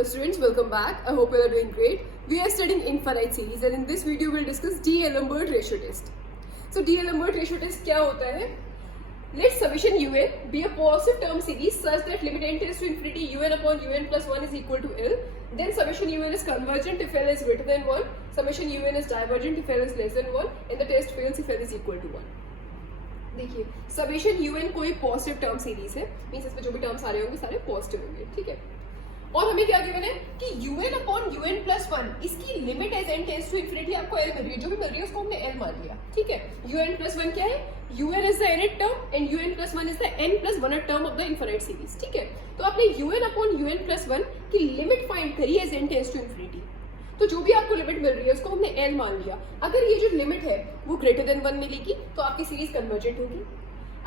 Hello students, welcome back. I hope you are doing great. We are studying infinite series and in this video we'll discuss D'Alembert ratio test. So D'Alembert ratio test क्या होता है? Let summation un be a positive term series such that limit n tends to infinity un upon un plus 1 is equal to L. Then summation un is convergent if L is greater than 1. Summation un is divergent if L is less than 1 and the test fails if L is equal to 1. देखिए summation un कोई positive term series है, means इसमें जो भी terms आ रहे होंगे सारे positive होंगे, ठीक है। और हमें क्या गिवन है कि un अपॉन un प्लस 1 इसकी limit as n tends to infinity आपको l मिल रही है, जो भी मिल रही है उसको हमने l मान लिया, ठीक है। un प्लस 1 क्या है? un is the nth term and un plus 1 is the n plus 1th term of the infinite series, ठीक है। तो आपने un अपॉन un प्लस 1 की लिमिट फाइंड करी as n tends to infinity, तो जो भी आपको लिमिट मिल रही है उसको हमने l मान लिया। अगर ये जो लिमिट है वो ग्रेटर देन 1 मिलेगी तो आपकी सीरीज कन्वर्जेंट होगी,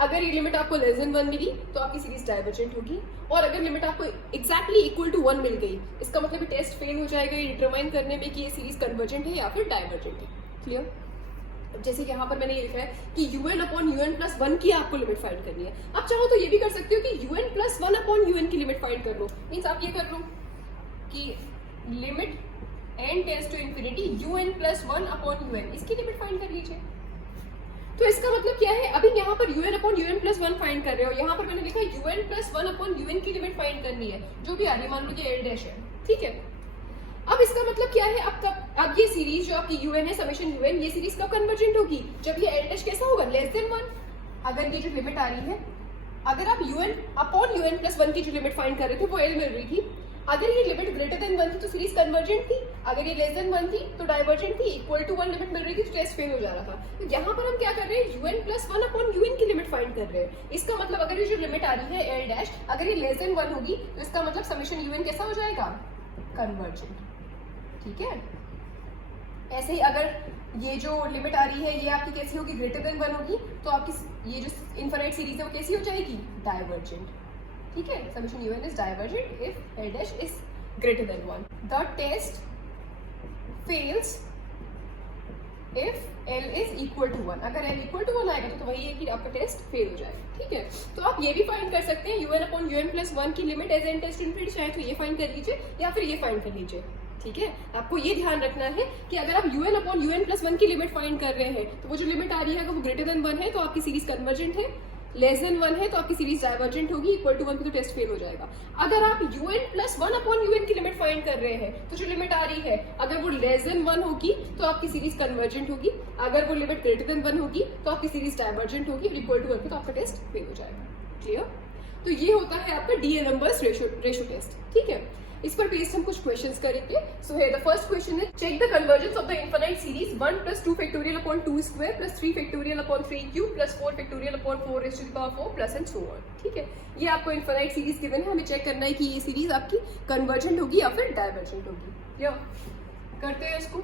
अगर ये लिमिट आपको लेस देन 1 मिली तो आपकी सीरीज डाइवर्जेंट होगी, और अगर लिमिट आपको एग्जैक्टली इक्वल टू 1 मिल गई इसका मतलब टेस्ट फेल हो जाएगा ये डिटरमाइन करने में कि ये सीरीज कन्वर्जेंट है या फिर डाइवर्जेंट है। क्लियर? अब जैसे यहाँ पर मैंने ये लिखा है कि un अपॉन un प्लस 1 की आपको लिमिट फाइंड करनी है। आप चाहो तो ये भी कर सकते हो कि un प्लस 1 अपॉन un की लिमिट फाइंड कर लो, मीन्स आप ये कर लो कि limit n tends to infinity un plus 1 upon un इसकी लिमिट फाइंड कर लीजिए। तो इसका मतलब क्या है, अभी यहाँ पर un upon un plus 1 find कर रहे हो, यहाँ पर मैंने लिखा un प्लस 1 अपॉन un की लिमिट फाइंड करनी है, जो भी आ रही है, मान लो कि l डैश है, ठीक है। अब इसका मतलब क्या है, अब ये सीरीज जो आपकी un है समेशन un, ये सीरीज कब कन्वर्जेंट होगी? जब ये l डैश कैसा होगा? Less than 1। अगर ये जो लिमिट आ रही है, अगर आप un अपॉन un प्लस 1 की जो लिमिट फाइंड कर रहे थे वो l मिल रही थी, अगर ये लिमिट ग्रेटर देन 1 थी तो सीरीज कन्वर्जेंट थी, अगर ये लेस देन 1 थी तो डाइवर्जेंट थी, इक्वल टू 1 लिमिट मिल रही थी तो टेस्ट फेल हो जा रहा था। तो यहाँ पर हम क्या कर रहे हैं, un प्लस 1 अपॉन un की लिमिट फाइंड कर रहे हैं। इसका मतलब अगर ये जो लिमिट आ रही है l डैश, अगर ये लेस देन 1 होगी तो इसका मतलब समेशन un कैसा हो जाएगा? कन्वर्जेंट, ठीक है। ऐसे ही अगर ये जो लिमिट आ रही है ये आपकी कैसी होगी? ग्रेटर देन 1 होगी, तो आपकी ये जो इनफिनिट सीरीज है वो कैसी हो जाएगी? डाइवर्जेंट, ठीक है। Summation un is divergent if l dash is greater than 1. The test fails if l is equal to 1. अगर l equal to 1 आएगा तो वही है कि आपका टेस्ट फेल हो जाएगा, ठीक है। तो आप ये भी फाइंड कर सकते हैं un अपॉन un प्लस 1 की limit as n tends infinity, चाहे तो ये फाइंड कर लीजिए या फिर ये फाइंड कर लीजिए, ठीक है। आपको ये ध्यान रखना है कि अगर आप un अपॉन un प्लस 1 की लिमिट फाइंड कर रहे हैं तो वो जो लिमिट आ रही है अगर वो ग्रेटर देन 1 है तो आपकी सीरीज कन्वर्जेंट है, लेस देन 1 है तो आपकी सीरीज डाइवर्जेंट होगी, इक्वल टू 1 पे तो टेस्ट फेल हो जाएगा। अगर आप un प्लस 1 अपॉन un की लिमिट फाइंड कर रहे हैं तो जो लिमिट आ रही है अगर वो लेस देन 1 होगी तो आपकी सीरीज कन्वर्जेंट होगी, अगर वो लिमिट ग्रेटर देन 1 होगी तो आपकी सीरीज डाइवर्जेंट होगी, और इक्वल टू 1 पे तो आपका टेस्ट फेल हो जाएगा। क्लियर? तो ये होता है आपका D'Alembert रेशियो टेस्ट, ठीक है। इस पर बेस्ड हम कुछ क्वेश्चंस करेंगे। So here the first question है, check the convergence of the infinite series 1 plus 2 factorial upon 2 square plus 3 factorial upon 3 cube plus 4 factorial upon 4 raise to the power 4 plus and so on, ठीक है। ये आपको infinite series given है, हमें check करना है कि ये सीरीज आपकी कन्वर्जेंट होगी या फिर डाइवर्जेंट होगी। या करते हैं इसको।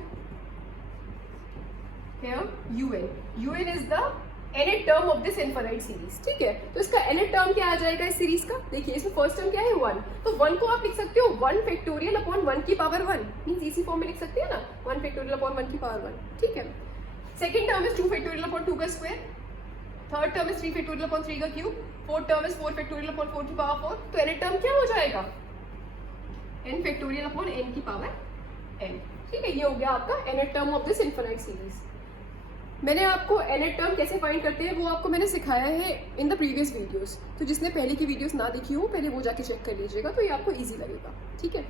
un is the nth term of this infinite series, ठीक है। तो इसका nth टर्म क्या आ जाएगा इस सीरीज का? देखिए इसमें फर्स्ट टर्म क्या है? 1, तो 1 को आप लिख सकते हो 1 फैक्टोरियल अपॉन 1 की पावर 1, मींस इसी फॉर्म में लिख सकते हैं ना, 1 फैक्टोरियल अपॉन 1 की पावर 1, ठीक है। Second term is 2 factorial upon 2 का square, third term is 3 factorial upon 3 का cube, fourth term is 4 factorial upon 4 की पावर 4, तो nth टर्म क्या हो जाएगा? n फैक्टोरियल अपॉन n की पावर n, ठीक है। ये हो गया आपका nth term of this infinite series. मैंने आपको nth टर्म कैसे फाइंड करते हैं वो आपको मैंने सिखाया है इन द प्रीवियस वीडियोस, तो जिसने पहले की वीडियोस ना देखी हो पहले वो जाके चेक कर लीजिएगा, तो ये आपको इजी लगेगा, ठीक है।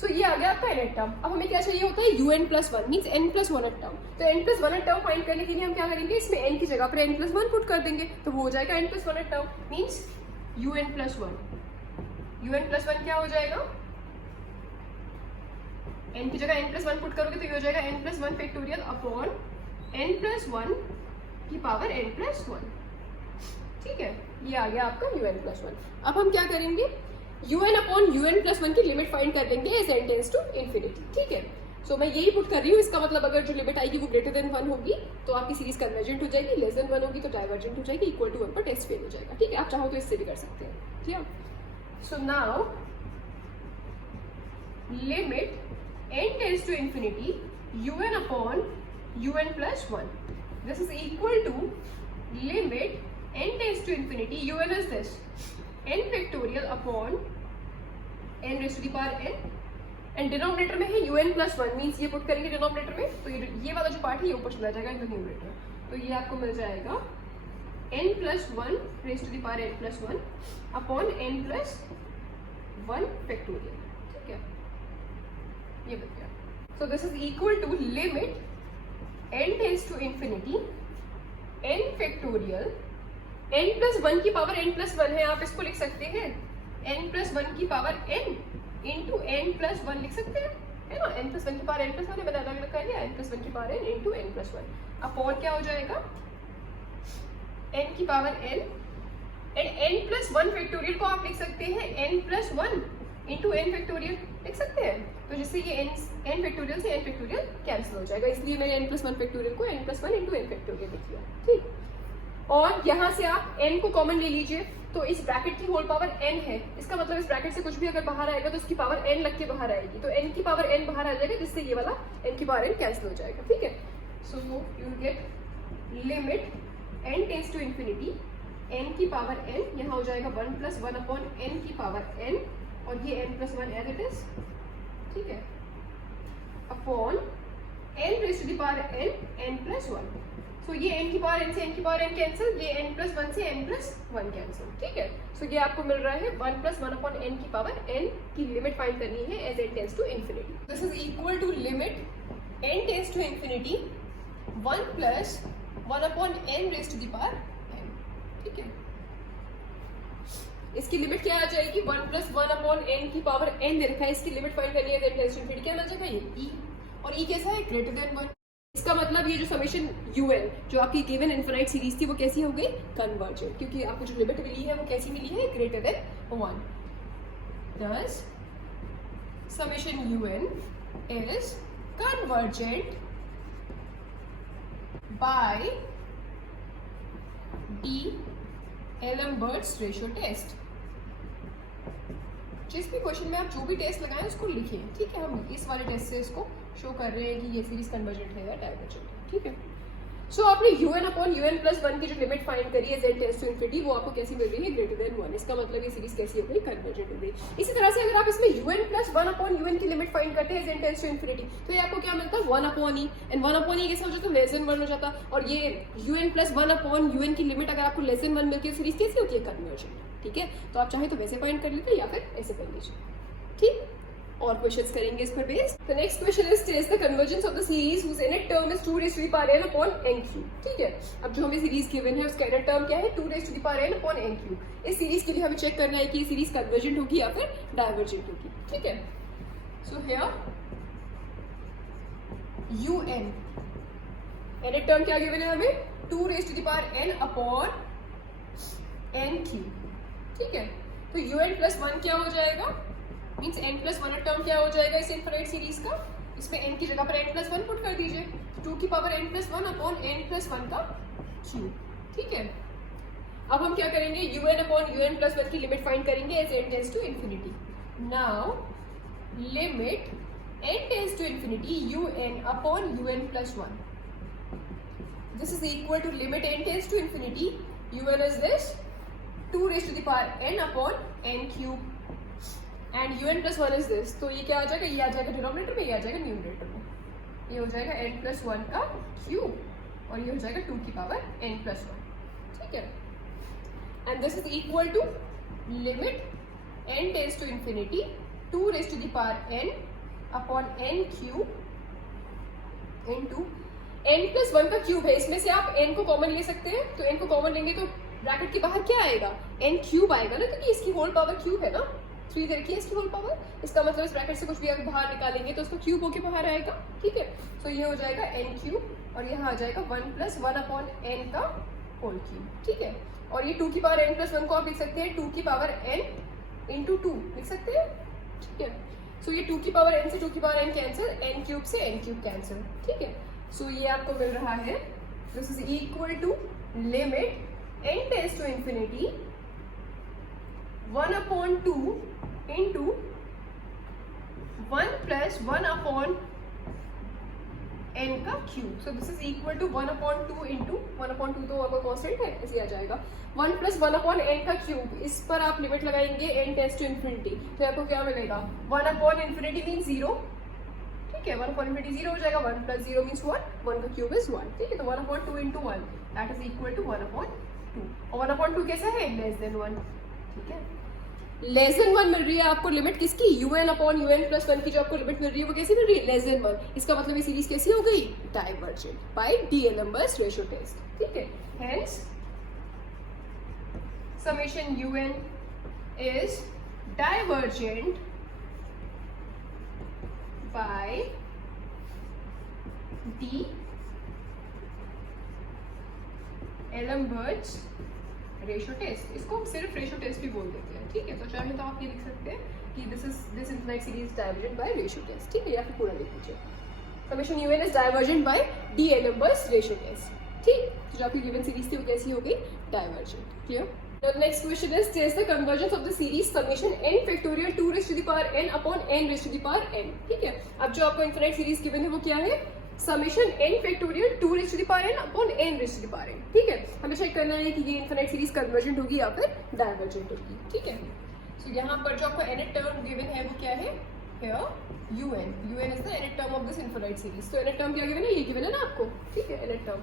सो ये आ गया आपका nth टर्म। अब हमें क्या चाहिए होता है? un plus 1 means n plus 1th term. तो n plus 1th term find करने के लिए हम क्या करेंगे, इसमें n की जगह पर n प्लस 1 पुट कर देंगे तो वो हो जाएगा n plus 1th term, means un plus 1। un plus 1 क्या हो जाएगा? n की जगह n प्लस 1 पुट करोगे तो ये हो जाएगा n plus 1 factorial upon n plus 1 की पावर n प्लस 1, ठीक है। ये आ गया आपका un प्लस 1। अब हम क्या करेंगे, un अपॉन un प्लस 1 की लिमिट फाइंड कर देंगे as n tends to infinity, ठीक है। सो मैं यही पुट कर रही हूँ, इसका मतलब अगर जो लिमिट आएगी वो ग्रेटर देन 1 होगी तो आपकी सीरीज कन्वर्जेंट हो जाएगी, लेस देन 1 होगी तो डाइवर्जेंट हो जाएगी, इक्वल टू 1 पर टेस्ट फेल हो जाएगा, ठीक है। आप चाहो तो इससे भी कर सकते हैं, ठीक है। So now limit n tends to infinity un upon un plus 1. This is equal to limit n tends to infinity. Un is this n factorial upon n raised to the power n and denominator में है un plus 1 means ये put करेंगे denominator में तो ये वाला जो part है ये ऊपर चला जाएगा इनटू न्यूमरेटर, तो ये आपको मिल जाएगा n plus 1 raise to the power n plus 1 upon n plus 1 factorial, ठीक है, ये बन गया। So this is equal to limit n tends to infinity n factorial n plus 1 की पावर n प्लस 1 है, आप इसको लिख सकते हैं n प्लस 1 की power n into n plus 1 लिख सकते हैं, है ना, n प्लस 1 की पावर n प्लस 1 है, मैंने अलग अलग कर लिया, n प्लस 1 की power n into n plus 1 upon क्या हो जाएगा n की power n and n plus 1 factorial को आप लिख सकते हैं n plus 1 into n factorial लिख सकते हैं, तो जिससे ये n फैक्टोरियल से n फैक्टोरियल कैंसिल हो जाएगा, इसलिए मैंने n प्लस 1 फैक्टोरियल को n plus 1 into n factorial लिख दिया, ठीक। और यहाँ से आप n को कॉमन ले लीजिए, तो इस ब्रैकेट की होल पावर n है, इसका मतलब इस ब्रैकेट से कुछ भी अगर बाहर आएगा तो उसकी पावर n लग के बाहर आएगी, तो n की पावर n बाहर आ जाएगा, जिससे ये वाला n की पावर n कैंसिल हो जाएगा, ठीक है। So you get limit n tends to infinity n की पावर n, यहाँ हो जाएगा 1 प्लस 1 अपॉन n की पावर n, और ये n plus 1 as it is, ठीक है, upon n raise to the power n plus 1, so ये n की पावर n से n की पावर n कैंसिल, ये n प्लस 1 से n प्लस 1 कैंसिल, ठीक है। सो ये आपको मिल रहा है 1 प्लस 1 अपॉन n की पावर n की लिमिट फाइंड करनी है as n tends to infinity, this is equal to limit n tends to infinity 1 plus 1 upon n raise to the power n, ठीक है। इसकी लिमिट क्या आ जाएगी 1 प्लस 1 अपॉन n की पावर n दे रखा है, इसकी लिमिट फाइंड करनी है n टेंड्स टू इंफिनिटी, क्या मिल जाएगा ये e, और e कैसा है ग्रेटर देन 1, इसका मतलब ये जो समेशन un जो आपकी गिवन इनफिनाइट सीरीज थी वो कैसी हो गई कन्वर्जेंट, क्योंकि आपको जो लिमिट मिली है वो कैसी मिली है greater than 1, thus summation un is convergent by D'Alembert's ratio test। जिस भी क्वेश्चन में आप जो भी टेस्ट लगाएं उसको लिखिए, ठीक है, हम इस वाले टेस्ट से इसको शो कर रहे हैं कि ये सीरीज कन्वर्जेंट है या डाइवर्जेंट है, ठीक है। सो आपने un अपॉन un प्लस 1 की जो लिमिट फाइंड करी है z टेंड्स टू इंफिनिटी, वो आपको कैसी मिल रही है ग्रेटर देन 1, इसका मतलब ये सीरीज कैसी हो गई कन्वर्जेंट हो गई। इसी तरह से अगर आप इसमें un प्लस 1 अपॉन un की लिमिट फाइंड करते हैं z टेंड्स टू इंफिनिटी, तो ये आपको क्या मिलता है 1 upon e, and 1 upon e कैसा हो जाता है लेस देन 1 हो जाता, और ये un प्लस 1 अपॉन un की लिमिट अगर आपको लेस देन 1 मिलती है सीरीज कैसी होती है कन्वर्जेंट, ठीक है। तो आप चाहे तो वैसे फाइंड कर लेते हैं या फिर ऐसे कर लीजिए, ठीक। और क्वेश्चंस करेंगे इस पर based. The next question is test the convergence of the series whose nth term is 2 raise to the power n upon n cube, ठीक है। अब जो हमें सीरीज गिवन है उसका इनइट टर्म क्या है 2 raise to the power n upon n cube. इस सीरीज के लिए हमें चेक करना है कि ये सीरीज कन्वर्जेंट होगी या फिर डाइवर्जेंट होगी, ठीक है। सो हियर un इनइट टर्म क्या गिवन है हमें 2 raise to the power n upon n cube, ठीक है। तो un प्लस 1 क्या हो जाएगा मीन्स n प्लस 1 टर्म क्या हो जाएगा इस इनफिनिट सीरीज का, इसमें n की जगह पर n प्लस 1 पुट कर दीजिए, 2 की power n plus 1 upon n plus 1 का क्यूब, ठीक है। अब हम क्या करेंगे un अपॉन un प्लस 1 की लिमिट फाइंड करेंगे as n tends to infinity. Now limit n tends to infinity un upon un plus 1, this is equal to limit n tends to infinity un is this 2 raise to the power n upon n cube and un plus 1 is this, तो ये क्या आ जाएगा, ये आ जाएगा denominator में, ये आ जाएगा numerator में, ये हो जाएगा n प्लस 1 का क्यूब और ये हो जाएगा 2 की पावर n प्लस 1, ठीक है। And this is equal to limit n tends to infinity 2 raise to the power n upon n cube into n plus 1 का क्यूब है, इसमें से आप n को कॉमन ले सकते हैं, तो n को कॉमन लेंगे तो ब्रैकेट के बाहर क्या आएगा n क्यूब आएगा ना, क्योंकि इसकी होल पावर क्यूब है ना, 3 दे रखी है इसकी होल पावर, इसका मतलब इस ब्रैकेट से कुछ भी अगर बाहर निकालेंगे तो उसका क्यूब होके बाहर आएगा, ठीक है। सो ये हो जाएगा n क्यूब और यहाँ आ जाएगा 1 प्लस 1 अपॉन n का होल क्यूब, ठीक है। और ये 2 की पावर n प्लस 1 को आप लिख सकते हैं 2 की पावर n इंटू 2 लिख सकते हैं, ठीक है। सो ये 2 की पावर n से 2 की power n cancel, n cube से n क्यूब कैंसिल, ठीक है। सो ये आपको मिल रहा है this is equal to limit n tends to infinity 1 upon 2 into 1 plus 1 upon n का cube. So this is equal to 1/2 into 1/2 तो आपका कॉन्स्टेंट है, ऐसे आ जाएगा 1 प्लस 1/n का क्यूब. इस पर आप लिमिट लगाएंगे n टेंड्स टू इन्फिनिटी, तो आपको क्या मिलेगा 1/∞ मीन 0. ठीक है, 1/∞ 0 हो जाएगा. 1 प्लस 0 मीन्स 1, 1 का क्यूब इज 1. ठीक है, तो 1/2 into 1 that is equal to 1/2. और 1/2 कैसा है, लेस देन 1. ठीक है, लेस देन 1 मिल रही है आपको लिमिट किसकी, un/un प्लस 1 की जो आपको लिमिट मिल रही है वो कैसी मिल रही है, लेस देन 1. इसका मतलब ये सीरीज कैसी हो गई, divergent by D'Alembert's ratio test. ठीक है, hence summation un is divergent by D'Alembert's ratio test. इसको हम सिर्फ रेशियो टेस्ट भी बोल देते हैं. ठीक है, तो चाहे तो आप ये लिख सकते हैं कि this infinite series divergent by ratio test. ठीक है, या फिर पूरा लिख लीजिए summation u n is divergent by D'Alembert's ratio test. ठीक, तो जो आपकी गिवन सीरीज थी वो कैसी हो गई, divergent. Clear. The next question is test the convergence of the series summation n factorial 2 raised to the power n upon n raised to the power n. ठीक है, अब जो आपको इनफिनाइट सीरीज गिवन है वो क्या है, summation n factorial 2 raised to the power n upon n raised to the power n. ठीक है, हमें चेक करना है कि ये इनफिनाइट सीरीज कन्वर्जेंट होगी या फिर डाइवर्जेंट होगी. ठीक है, तो यहाँ पर जो आपको nth टर्म गिवन है वो क्या है, here un is the nth term of this infinite series. तो nth टर्म क्या गिवन है, ये गिवन है ना आपको. ठीक है, nth term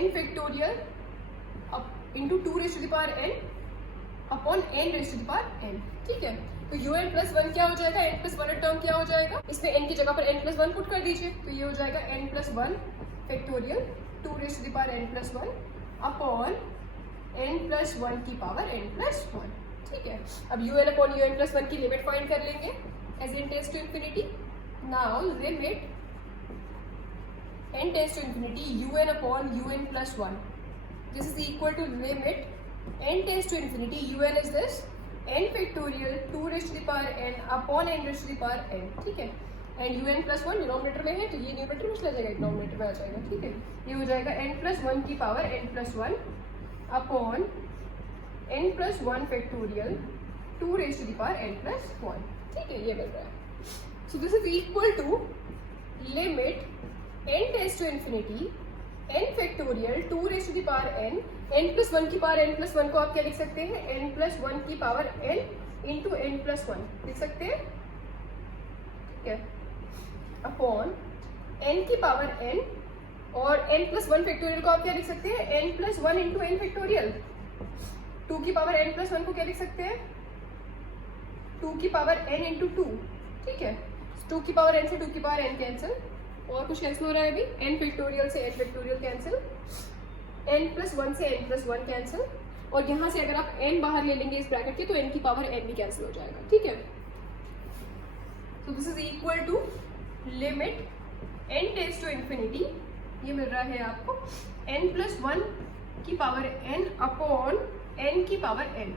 n factorial into 2 raised to the power n upon n raised to the power n. ठीक है, तो un प्लस 1 क्या हो जाएगा, n प्लस 1 टर्म क्या हो जाएगा, इसमें n की जगह पर n प्लस 1 पुट कर दीजिए, तो ये हो जाएगा n plus 1 factorial 2 raised to the power n plus 1 upon n plus 1 की पावर n प्लस 1. ठीक है, अब un अपॉन un प्लस 1 की लिमिट फाइंड कर लेंगे as n tends to infinity. Now limit n tends to infinity un upon un plus 1. This is equal to limit n tends to infinity. Un is this n factorial 2 raised to the power n upon n raised to the power n. ठीक है, and un plus 1 denominator में है तो ये numerator में चला जाएगा, denominator में आ जाएगा. ठीक है, ये हो जाएगा n प्लस 1 की power n plus 1 upon n plus 1 factorial 2 raised to the power n plus 1. ठीक है, ये मिल रहा है. So this is equal to limit n tends to infinity n factorial 2 raised to the power n, n plus 1 की power n plus 1 को आप क्या लिख सकते हैं, n प्लस 1 की power n into n plus 1 लिख सकते हैं. ठीक है, अपॉन n की पावर n और n प्लस 1 फैक्टोरियल को आप क्या लिख सकते हैं, n plus 1 into n factorial. 2 की पावर n प्लस 1 को क्या लिख सकते हैं, 2 की पावर n इंटू 2. ठीक है, 2 की पावर n से 2 की पावर n कैंसिल, और कुछ कैंसिल हो रहा है अभी, n फैक्टोरियल से n factorial cancel, n plus 1 से n प्लस 1 कैंसिल, और यहाँ से अगर आप n बाहर ले लेंगे इस ब्रैकेट के तो n की पावर n भी कैंसिल हो जाएगा. ठीक है, so this is equal to limit n tends to infinity, ये मिल रहा है आपको n प्लस 1 की पावर n अपॉन n की पावर n.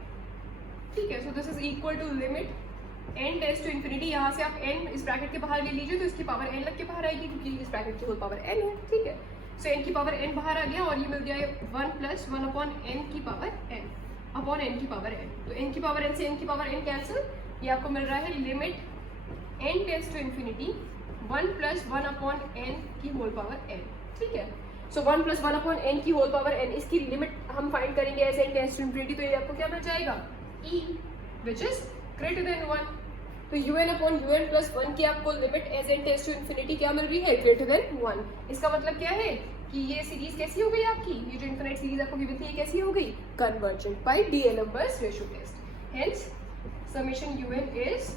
ठीक है, so this is equal to limit n tends to infinity. यहाँ से आप n इस ब्रैकेट के बाहर ले लीजिए तो इसकी पावर n लग के बाहर आएगी क्योंकि इस ब्रैकेट की होल पावर n है. ठीक है, सो n की पावर n बाहर आ गया और ये मिल गया 1 प्लस 1 अपॉन n की पावर n अपॉन n की पावर n. तो n की पावर n से n की पावर n कैंसिल, ये आपको मिल रहा है limit n tends to infinity 1 plus 1 upon n की होल पावर n. ठीक है, सो 1 प्लस 1 अपॉन n की होल पावर n, इसकी लिमिट हम फाइंड करेंगे as n tends to infinity, तो ये आपको क्या मिल जाएगा, e which is greater than 1. तो un अपॉन un प्लस 1 की आपको limit as n tends to infinity क्या मिल रही है, ग्रेटर देन 1. इसका मतलब क्या है कि ये सीरीज कैसी हो गई आपकी, ये जो इनफिनाइट सीरीज आपको गिवन थी ये कैसी हो गई, convergent by D'Alembert's ratio test. Hence summation un is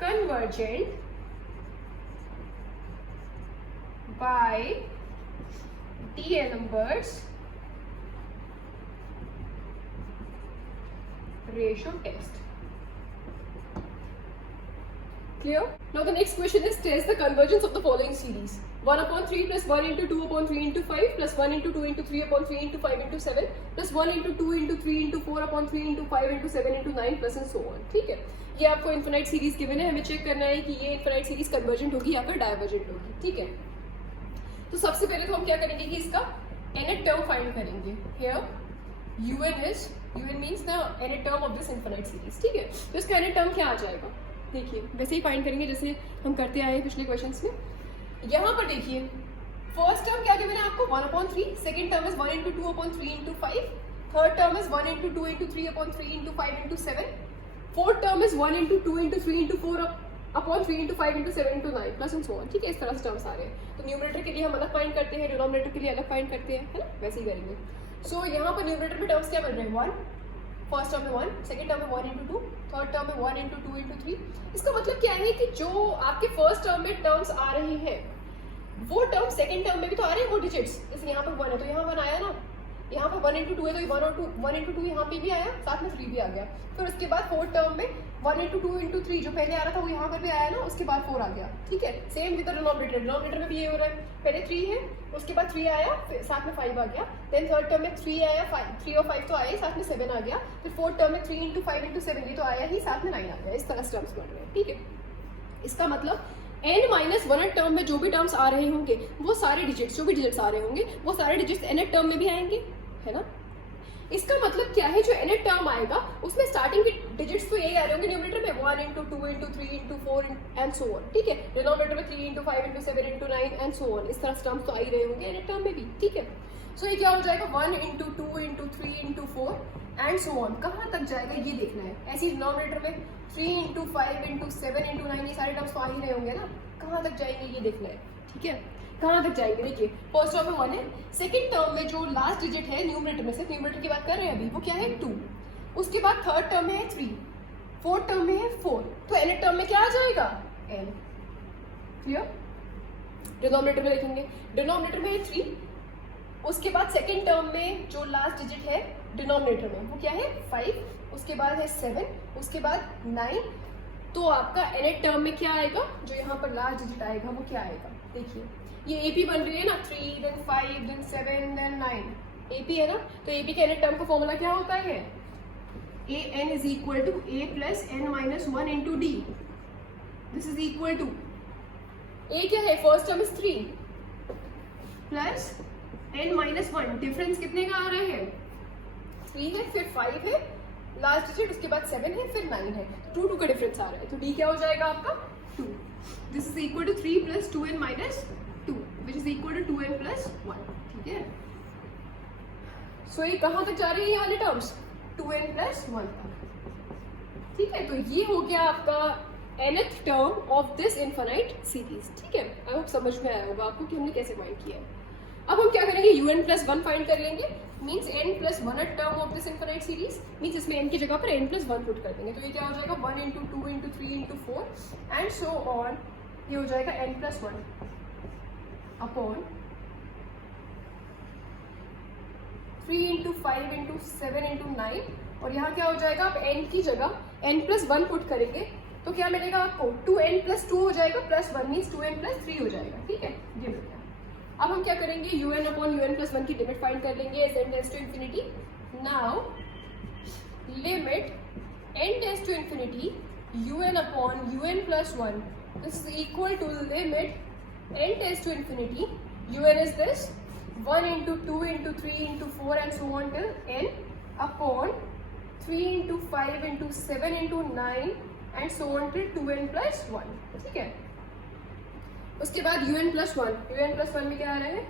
convergent by D'Alembert's ratio test. Clear? Now the next question is test the convergence of the following series: 1 upon 3 plus 1 into 2 upon 3 into 5 plus 1 into 2 into 3 upon 3 into 5 into 7 plus 1 into 2 into 3 into 4 upon 3 into 5 into 7 into 9 plus and so on. ठीक है, ये आपको infinite series given है, हमें check करना है कि ये इनफिनाइट सीरीज कन्वर्जेंट होगी या फिर डाइवर्जेंट होगी. ठीक है, तो सबसे पहले तो हम क्या करेंगे कि इसका nth टर्म फाइंड करेंगे. Here un means the nth term of this infinite series. ठीक है, तो इसका nth टर्म क्या आ जाएगा, देखिए वैसे ही फाइंड करेंगे जैसे हम करते आए पिछले क्वेश्चंस में. यहाँ पर देखिए फर्स्ट टर्म क्या गिवन है आपको 1/3, second term is 1 into 2/3 into 5, third term is 1 into 2 into 3/3 into 5 into 7, fourth term is 1 into 2 into 3 into 4/3 into 5 into 7 into 9 plus and so on. ठीक है, इस तरह से टर्म्स आ रहे हैं। तो न्यूमरेटर के लिए हम अलग फाइंड करते हैं, डिनोमिनेटर के लिए अलग फाइंड करते हैं, है ना, वैसे ही करेंगे। सो यहाँ पर न्यूमरेटर में टर्म्स क्या बन रहे हैं 1, फर्स्ट टर्म में 1, सेकंड टर्म में 1 into 2, थर्ड टर्म में 1 into 2 into 3। इसका मतलब क्या है कि जो आपके फर्स्ट टर्म में टर्म्स आ रहे हैं वो टर्म सेकंड टर्म में भी तो आ रहे हैं वो डिजिट्स। जैसे यहाँ पर 1 है तो यहाँ 1 आया ना, यहाँ पर 1 into 2 है तो 1 into 2 यहाँ पे भी आया, साथ में 3 भी आ गया। फिर उसके बाद फोर्थ टर्म में 1 into 2 into 3 जो पहले आ रहा था वो यहाँ पर भी आया ना, उसके बाद 4 आ गया। ठीक है, सेम विद डिनोमिनेटर, डिनोमिनेटर में भी ये हो रहा है, पहले 3 है, उसके बाद 3 आया, फिर साथ में 5 आ गया, देन थर्ड टर्म में 3 आया, 3 और 5 तो आया ही, साथ में 7 आ गया, फिर फोर्थ टर्म में 3 into 5 into 7 ये तो आया ही, साथ में 9 आ गया। इस तरह से टर्म्स बन रहे हैं। ठीक है, इसका मतलब n-1 टर्म में जो भी टर्म्स आ रहे होंगे वो सारे डिजिट्स, जो भी डिजिट्स आ रहे होंगे वो सारे डिजिट्स nth टर्म में भी आएंगे, है ना। इसका मतलब क्या है, जो nth टर्म आएगा उसमें स्टार्टिंग के डिजिट्स तो यही आ रहे होंगे न्यूमरेटर में 1 into 2 into 3 into 4 and so on. ठीक है, डिनोमिनेटर में 3 into 5 into 7 into 9 and so on. इस तरह से टर्म्स तो आ ही रहे होंगे nth टर्म में भी। ठीक है, सो ये क्या हो जाएगा 1 into 2 into 3 into 4 and so on. कहाँ तक जाएगा ये देखना है। ऐसे डिनोमिनेटर में 3 into 5 into 7 into 9 ये सारे टर्म्स तो आ ही रहे होंगे ना, कहाँ तक जाएंगे ये देखना है। ठीक है, कहाँ तक जाएंगे देखिए, फर्स्ट टर्म में 1 है, सेकंड टर्म में जो लास्ट डिजिट है न्यूमरेटर में, से न्यूमरेटर की बात कर रहे हैं अभी, वो क्या है 2, उसके बाद थर्ड टर्म में है 3, फोर्थ टर्म में है 4, तो nth टर्म में क्या आ जाएगा n। क्लियर, डिनोमिनेटर में लिखेंगे, डिनोमिनेटर में है 3, उसके बाद सेकंड टर्म में जो लास्ट डिजिट है डिनोमिनेटर में वो क्या है 5, उसके बाद है 7, उसके बाद 9, तो आपका nth टर्म में क्या आएगा, जो यहाँ पर लास्ट डिजिट आएगा वो क्या आएगा। देखिए ये AP बन रही है ना, 3 then 5 then 7 then 9, AP है ना, तो AP के nth टर्म का फॉर्मूला क्या होता है, an is equal to a plus n minus 1 into d। This is equal to a क्या है, first term is 3 plus n minus 1, difference कितने का आ रहा है 3 है, फिर 5 है लास्ट डिजिट, उसके बाद 7 है, फिर 9 है, 2 का डिफरेंस आ रहा है, तो d क्या हो जाएगा आपका 2। This is equal to 3 plus 2n minus 2 which is equal to 2n plus 1। ठीक है, सो ये कहाँ तक जा रही है ये वाले टर्म्स 2n plus 1 तक। ठीक है, तो ये हो गया आपका nth term of this infinite series. ठीक है, आई होप समझ में आया होगा आपको कि हमने कैसे फाइंड किया है। अब हम क्या करेंगे, un plus 1 फाइंड कर लेंगे, means n plus 1 term of this infinite series, means इसमें n की जगह पर n plus 1 पुट कर देंगे, तो ये क्या हो जाएगा 1 into 2 into 3 into 4 and so on. ये हो जाएगा n plus 1 upon 3 into 5 into 7 into 9, और यहाँ क्या हो जाएगा, आप n की जगह n plus 1 पुट करेंगे तो क्या मिलेगा आपको 2n plus 2 हो जाएगा, प्लस 1 मीन्स 2n plus 3 हो जाएगा। ठीक है, ये मिल गया। अब हम क्या करेंगे, un अपॉन un plus 1 की लिमिट फाइंड कर लेंगे as n tends to infinity. Now limit n tends to infinity un upon un plus 1, this is equal to limit n tends to infinity, un is this 1 into 2 into 3 into 4 and so on till n upon 3 into 5 into 7 into 9 and so on till 2n plus 1। ठीक है, उसके बाद un plus 1 में क्या आ रहा है,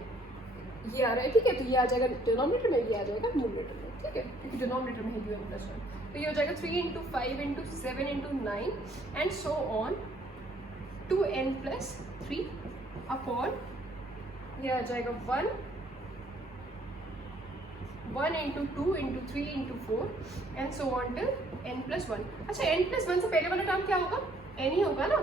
ये आ रहा है। ठीक है, तो ये आ जाएगा डिनोमिनेटर में, ये आ जाएगा न्यूमरेटर में। ठीक है, क्योंकि डिनोमिनेटर में है un plus 1, तो ये हो जाएगा 3 into 5 into 7 into 9 and so on 2n plus 3 upon ये आ जाएगा 1 into 2 into 3 into 4 and so on till n plus 1। अच्छा, n plus 1 से पहले वाला टर्म क्या होगा, n ही होगा ना।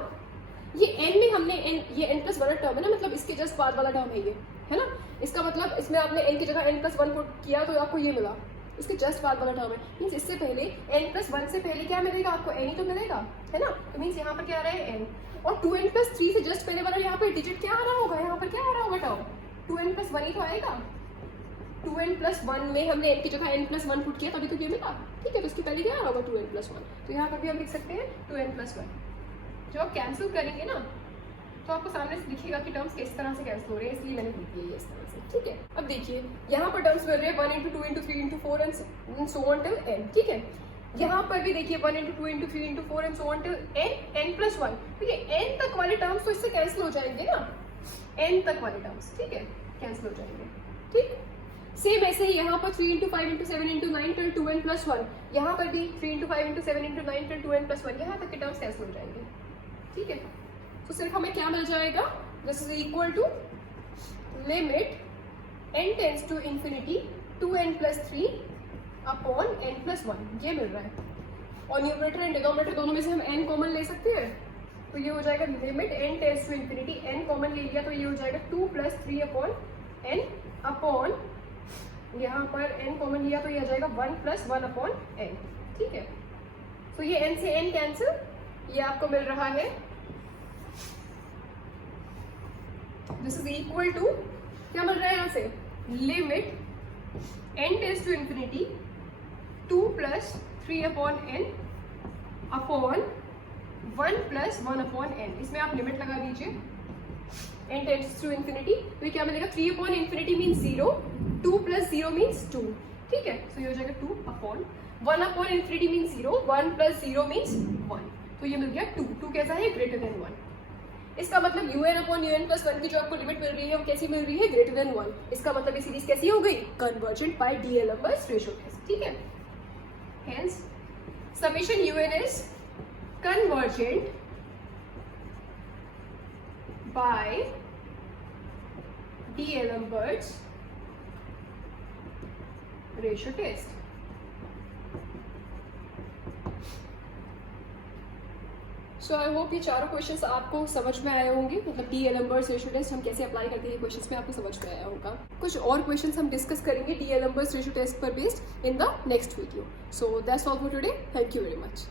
ये n में हमने ये n plus 1 टर्म है ना, मतलब इसके जस्ट बाद वाला टर्म है ये, है ना। इसका मतलब इसमें आपने n की जगह n plus 1 पुट किया तो आपको ये मिला, इसके जस्ट बाद वाला टर्म है। मीन्स इससे पहले n plus 1 से पहले क्या मिलेगा आपको, n ही तो मिलेगा, है ना। तो मीन्स यहाँ पर क्या आ रहा है n, और 2n plus 3 से जस्ट पहले वाला यहाँ पर डिजिट क्या आ रहा होगा, यहाँ पर क्या आ रहा होगा टर्म 2n plus 1 ही तो आएगा। 2n plus 1 में हमने n की जगह n plus 1 पुट किया तभी तो ये मिला। ठीक है, तो इसके पहले क्या आ रहा होगा 2n plus 1, तो यहाँ पर भी हम लिख सकते हैं 2n plus 1। जब आप कैंसिल करेंगे ना तो आपको सामने से दिखेगा कि टर्म्स किस तरह से कैंसिल हो रहे हैं, इसलिए मैंने लिख दिया ये इस तरह से। ठीक है, अब देखिए यहाँ पर टर्म्स मिल रहे हैं 1 into 2 into 3 into 4 and so on till n। ठीक है, यहाँ पर भी देखिए 1 into 2 into 3 into 4 and so on till n plus 1। तो ये n तक वाले टर्म्स तो इससे कैंसिल हो जाएंगे ना, n तक वाले टर्म्स, ठीक है, कैंसिल हो जाएंगे, ठीक। सेम ऐसे ही यहाँ पर 3 into 5 into 7 into 9 till 2n plus 1, यहाँ पर भी 3 into 5 into 7 into 9 till 2n plus 1, यहाँ तक के टर्म्स कैंसिल हो जाएंगे, ठीक है। तो सिर्फ हमें क्या मिल जाएगा, this is equal to limit n tends to infinity 2n plus 3 upon n plus 1, ये मिल रहा है। और न्यूमरेटर एंड डिनोमिनेटर दोनों में से हम n कॉमन ले सकते हैं, तो ये हो जाएगा limit n tends to infinity, n common ले लिया तो ये हो जाएगा 2 प्लस 3 अपॉन n अपॉन, यहाँ पर n कॉमन लिया तो ये आ जाएगा 1 प्लस 1 अपॉन n, ठीक है। तो ये n से n कैंसिल, ये आपको मिल रहा है, दिस इज इक्वल टू, क्या मिल रहा है यहाँ से, limit n tends to infinity 2 plus 3 upon n upon 1 plus 1 upon n, इसमें आप लिमिट लगा दीजिए n टेंड्स टू इंफिनिटी, तो ये क्या मिलेगा, 3 upon infinity means 0, 2 plus 0 means 2, ठीक है। तो ये हो जाएगा 2 upon 1 upon infinity means 0, 1 plus 0 means 1, तो ये मिल गया 2, 2 कैसा है, ग्रेटर देन 1। इसका मतलब un अपॉन un प्लस 1 की जो आपको लिमिट मिल रही है वो कैसी मिल रही है, ग्रेटर देन 1। इसका मतलब ये सीरीज कैसी हो गई, कन्वर्जेंट बाय डीएलएमबर्ट रेशियो टेस्ट, ठीक है। Hence, summation un is convergent by D'Alembert's ratio test. So I hope ये चारों क्वेश्चंस आपको समझ में आए होंगे, मतलब डीएलएमबर्ट्स रेशियो टेस्ट हम कैसे अप्लाई करते हैं, क्वेश्चंस में आपको समझ में आया होगा। कुछ और क्वेश्चंस हम डिस्कस करेंगे डीएलएमबर्ट्स रेशियो टेस्ट पर based in the next video. So that's all for today, thank you very much.